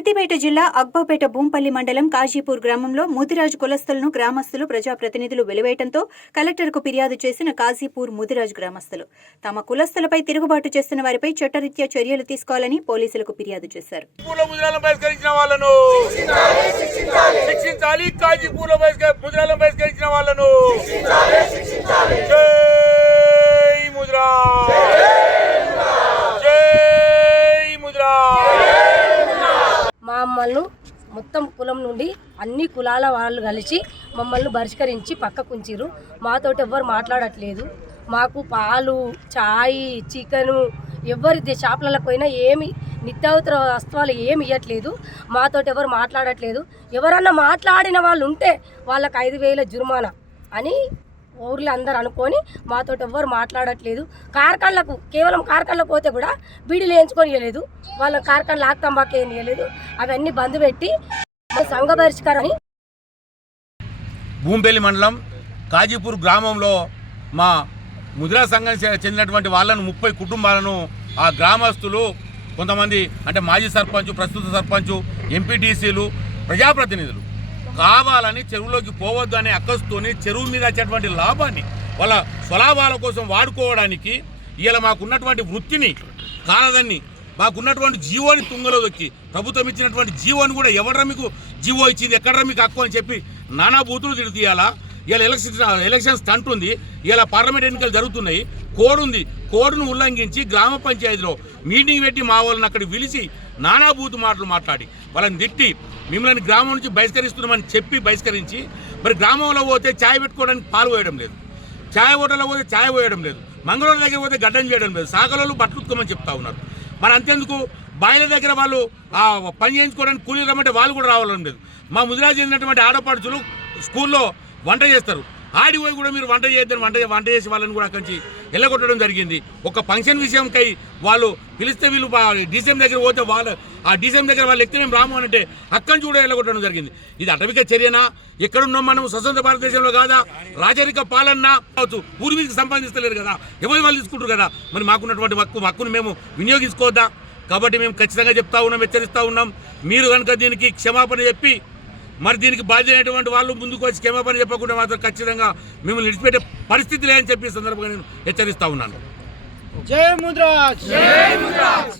సిద్దిపేట జిల్లా అక్బాపేట భూంపల్లి మండలం కాజీపూర్ గ్రామంలో ముదిరాజు కులస్తులను గ్రామస్తులు ప్రజాప్రతినిధులు వెలువేయటంతో కలెక్టర్కు ఫిర్యాదు చేసిన కాజీపూర్ ముదిరాజు గ్రామస్తులు. తమ కులస్తులపై తిరుగుబాటు చేస్తున్న వారిపై చట్టరీత్యా చర్యలు తీసుకోవాలని పోలీసులకు ఫిర్యాదు చేశారు. బహిష్కరించిన వాళ్ళను శిక్షించాలి కాజీ పూల బహిష్క ముద్రాలను బహిష్కరించిన వాళ్ళను జై ముద్రా జై ముద్రా మమ్మల్ని మొత్తం కులం నుండి అన్ని కులాల వాళ్ళు కలిసి మమ్మల్ని బహిష్కరించి పక్కకు ఉంచిర్రు మాతోటి ఎవ్వరు మాట్లాడట్లేదు. మాకు పాలు చాయ్ చికెను ఎవరి షాపులకు పోయినా ఏమి నిత్యావసర వస్తువులు ఏమి ఇవ్వట్లేదు మాతోటి ఎవరు మాట్లాడట్లేదు. ఎవరన్నా మాట్లాడిన వాళ్ళు ఉంటే వాళ్ళకి ఐదు వేల జుర్మానా అని ఊర్లో అందరు అనుకొని మాతోటి ఎవ్వరు మాట్లాడట్లేదు. కార్ఖాన్లకు కేవలం కార్ఖాన్లకు పోతే కూడా బీడీలు వేయించుకొని ఇవ్వలేదు వాళ్ళ కార్ఖాన్ ఆక్తంబాకేం చేయలేదు ఇవ్వలేదు అవన్నీ బంద్ పెట్టి మా సంఘ పరిష్కారాన్ని మండలం కాజీపూర్ గ్రామంలో మా ముద్రా సంఘం చెందినటువంటి వాళ్ళను ముప్పై కుటుంబాలను ఆ గ్రామస్తులు కొంతమంది అంటే మాజీ సర్పంచ్ ప్రస్తుత సర్పంచ్ ఎంపీటీసీలు ప్రజాప్రతినిధులు కావాలని చెరువులోకి పోవద్దు అనే అక్కస్తోని చెరువు మీద వచ్చేటువంటి లాభాన్ని వాళ్ళ స్వలాభాల కోసం వాడుకోవడానికి ఇలా మాకున్నటువంటి వృత్తిని కాలదాన్ని మాకున్నటువంటి జీవోని తుంగలో దొక్కి ప్రభుత్వం ఇచ్చినటువంటి జీవోని కూడా ఎవడ్రా మీకు జీవో ఇచ్చింది ఎక్కడ్రా మీకు హక్కు అని చెప్పి నానా బూతులు తిడితీయాలా ఇలా ఎలక్షన్ ఎలక్షన్స్ తంటుంది ఇలా పార్లమెంట్ ఎన్నికలు జరుగుతున్నాయి కోడ్ ఉంది. కోడ్ను ఉల్లంఘించి గ్రామ పంచాయతీలో మీటింగ్ పెట్టి మా వాళ్ళని అక్కడ పిలిచి నానాభూతి మాటలు మాట్లాడి వాళ్ళని తిట్టి మిమ్మల్ని గ్రామం నుంచి బహిష్కరిస్తున్నామని చెప్పి బహిష్కరించి మరి గ్రామంలో పోతే ఛాయ్ పెట్టుకోవడానికి పాలు పోయడం లేదు. ఛాయ్ హోటల్లో పోతే ఛాయ్ పోయడం లేదు. మంగళూరు దగ్గర పోతే గడ్డం చేయడం లేదు. సాగలలో బట్టలు ఉత్తుకోమని చెప్తా ఉన్నారు. మరి అంతెందుకు? బాయిల దగ్గర వాళ్ళు పని చేయించుకోవడానికి కూలీలు రమ్మంటే వాళ్ళు కూడా రావాలని లేదు. మా ముదిరాజు చెందినటువంటి ఆడపడుచులు స్కూల్లో వంట చేస్తారు. ఆడిపోయి కూడా మీరు వంట చేయొద్దని వంట వంట చేసి వాళ్ళని కూడా అక్కడి నుంచి వెళ్ళగొట్టడం జరిగింది. ఒక ఫంక్షన్ విషయంకై వాళ్ళు పిలిస్తే వీళ్ళు డీసీఎం దగ్గర పోతే వాళ్ళు ఆ డీసీఎం దగ్గర వాళ్ళు ఎక్కితే మేము రాము అనంటే అంటే అక్కడి కూడా వెళ్ళగొట్టడం జరిగింది. ఇది అటవిక చర్యనా? ఎక్కడున్నాం మనం స్వతంత్ర భారతదేశంలో కాదా? రాజరిక పాలన కావచ్చు. పూర్వీకులు సంపాదిస్తలేరు కదా? ఎవరి వాళ్ళు తీసుకుంటారు కదా? మరి మాకున్నటువంటి హక్కు హక్కును మేము వినియోగించుకోవద్దా? కాబట్టి మేము ఖచ్చితంగా చెప్తా ఉన్నాం హెచ్చరిస్తూ ఉన్నాం. మీరు కనుక దీనికి క్షమాపణ చెప్పి మరి దీనికి బాధ్యమైనటువంటి వాళ్ళు ముందుకు వచ్చి క్షమాపణ చెప్పకుండా మాత్రం ఖచ్చితంగా మిమ్మల్ని విడిచిపెట్టే పరిస్థితి లేదని చెప్పి ఈ సందర్భంగా నేను హెచ్చరిస్తా ఉన్నాను. జై ముద్రాజ్! జై ముద్రాజ్!